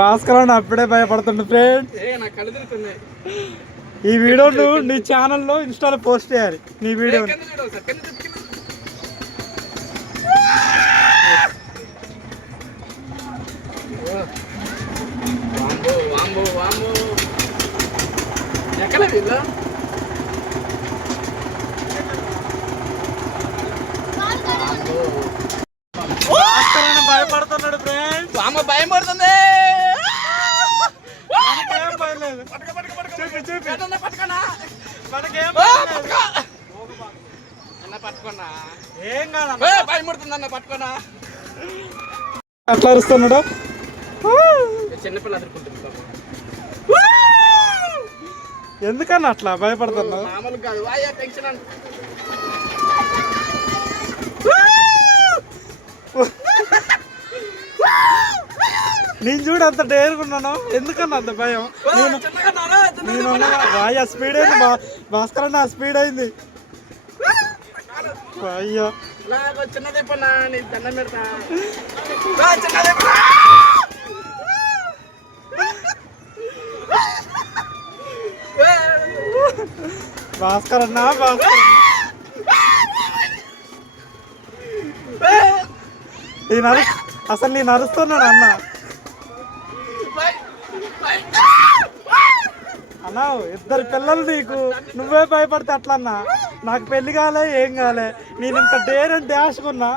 భాస్కర్ అని అప్పుడే భయపడుతుండు ఫ్రెండ్. ఈ వీడియో నువ్వు నీ ఛానల్లో ఇన్స్టాలో పోస్ట్ చేయాలి నీ వీడియో. భయపడుతున్నాడు ఫ్రెండ్స్. అమ్మ భయం పడుతుంది. అట్లా అరుస్తున్నాడు. చిన్నపిల్ల అదురుకుంటుంది. ఎందుకన్నా అట్లా భయపడుతున్నావు? మామూలు కాదు, టెన్షన్ అంటే. నేను చూడు అంత డేరుకున్నాను. ఎందుకన్నా అంత భయం? నేను రాయ స్పీడ్ అయింది. భాస్కర్ అన్న స్పీడ్ అయింది. అయ్యో చిన్నది దండం పెడతా. భాస్కర్ అన్న భాస్కర్ అసలు నేను అరుస్తున్నాడు అన్న. అన్నా ఇద్దరు పిల్లలు నీకు, నువ్వే భయపడితే అట్లా అన్నా. నాకు పెళ్లి కాలే ఏం కాలే, నేను ఇంత డేర్ అని డాష్కున్నా.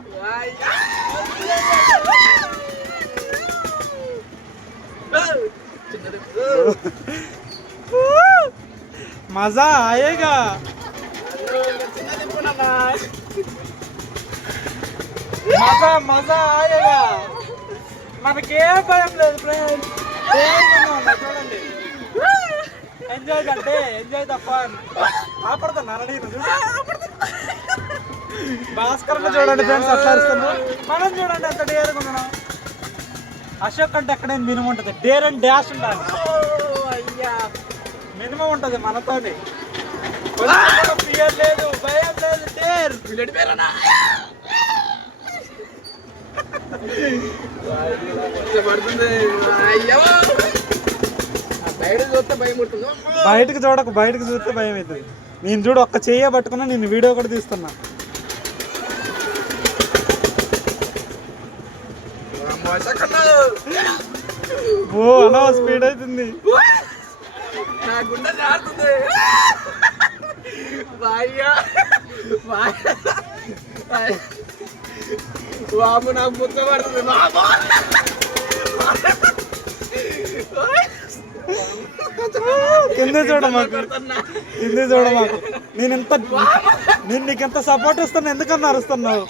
మజా ఆయేగా. మజా మజా ఆయేగా. మనకేం భయం లేదు ఫ్రెండ్స్. చూడండి, ఎంజాయ్ కంటే ఎంజాయ్ ద ఫన్. ఆపడుతున్నా భాస్కర్ చూడండి ఫ్రెండ్స్ అట్లా అరుస్తున్నాం. మనం చూడండి ఎంత డేర్ ఉన్నాం. అశోక్ అంటే ఎక్కడైనా మినిమం ఉంటుంది, డేర్ అండ్ డాష్ ఉండాలి. మినిమం ఉంటుంది మనతోని. ఫియర్ లేదు, భయం లేదు, డేర్. బయటకు చూడకు, బయటకు చూస్తే భయం అవుతుంది. నేను చూడు ఒక్క చెయ్య పట్టుకున్నా, నేను వీడియో కూడా తీస్తున్నా. ఓ అలా స్పీడ్ అవుతుంది. బాబు నాకు ముద్ద పడుతుంది. బాబు కింద చూడ మాకు, కింద చూడ మాకు. నేను నీకెంత సపోర్ట్ ఇస్తాను, ఎందుకన్నా అరుస్తున్నావు?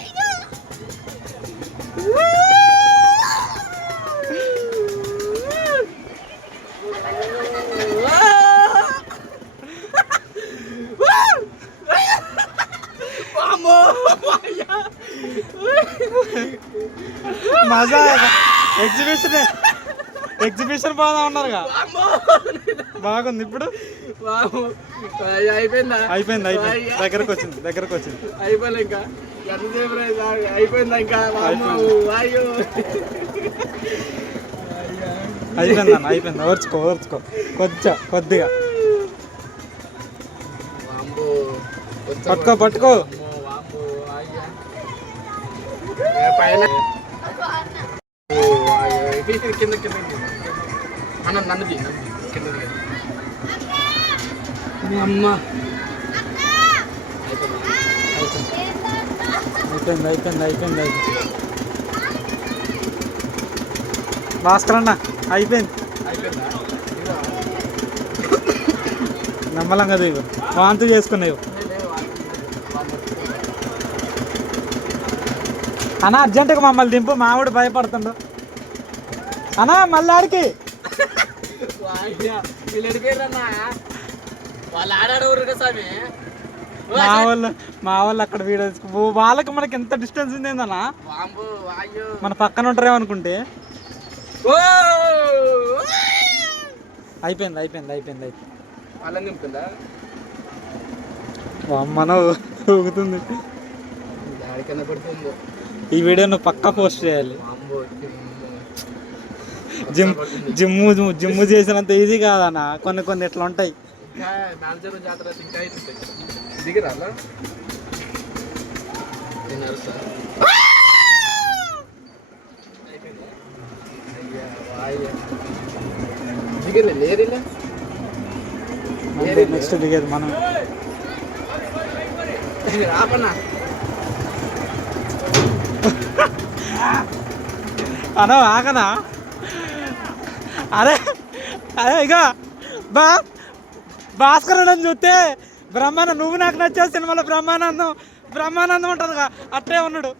మజా ఎగ్జిబిషన్ పోదా ఉన్నారుగా, బాగుంది. ఇప్పుడు అయిపోయిందా? అయిపోయింది అయిపోయింది. దగ్గరకు వచ్చింది, దగ్గరకు వచ్చింది. అయిపోయింది ఇంకా అయిపోయిందా? ఇంకా అయిపోయింది అన్న, అయిపోయింది. ఓర్చుకో ఓర్చుకో, కొద్దిగా పట్టుకో పట్టుకో. కింద కింద అన్న నన్నది కిందది అమ్మ. అయిపోయింది అయిపోయింది అయిపోయింది అయిపోయింది. భాస్కర్ అన్న అయిపోయింది. నమ్మలంగా దిగు, వాంతు చేసుకున్నావు అన్న. అర్జెంటుగా మమ్మల్ని దింపు, మావిడు భయపడుతుండు అన్నా. మళ్ళీ ఆడికి మా వాళ్ళు అక్కడ వీడియో, వాళ్ళకి మనకి ఎంత డిస్టెన్స్ ఉంది ఏందన్నా. మన పక్కన ఉంటారేమో అనుకుంటే. అయిపోయింది అయిపోయింది అయిపోయింది అయిపోయింది. అమ్మన ఊగుతుంది. ఈ వీడియో నువ్వు పక్కా పోస్ట్ చేయాలి. జిమ్ చేసినంత ఈజీ కాదన్న, కొన్ని కొన్ని ఇట్లా ఉంటాయి. మేనేజర్ జాతర ఇంకా దిగిరా దిగలే లేరిలే నెక్స్ట్ దిగేది మనం. రాపన్నా అన ఆకనా? అరే అరే ఇక భాస్కరుడని చూస్తే బ్రహ్మానందం, నువ్వు నాకు నచ్చే సినిమాలో బ్రహ్మానందం ఉంటుంది కదా, అట్టే ఉన్నాడు.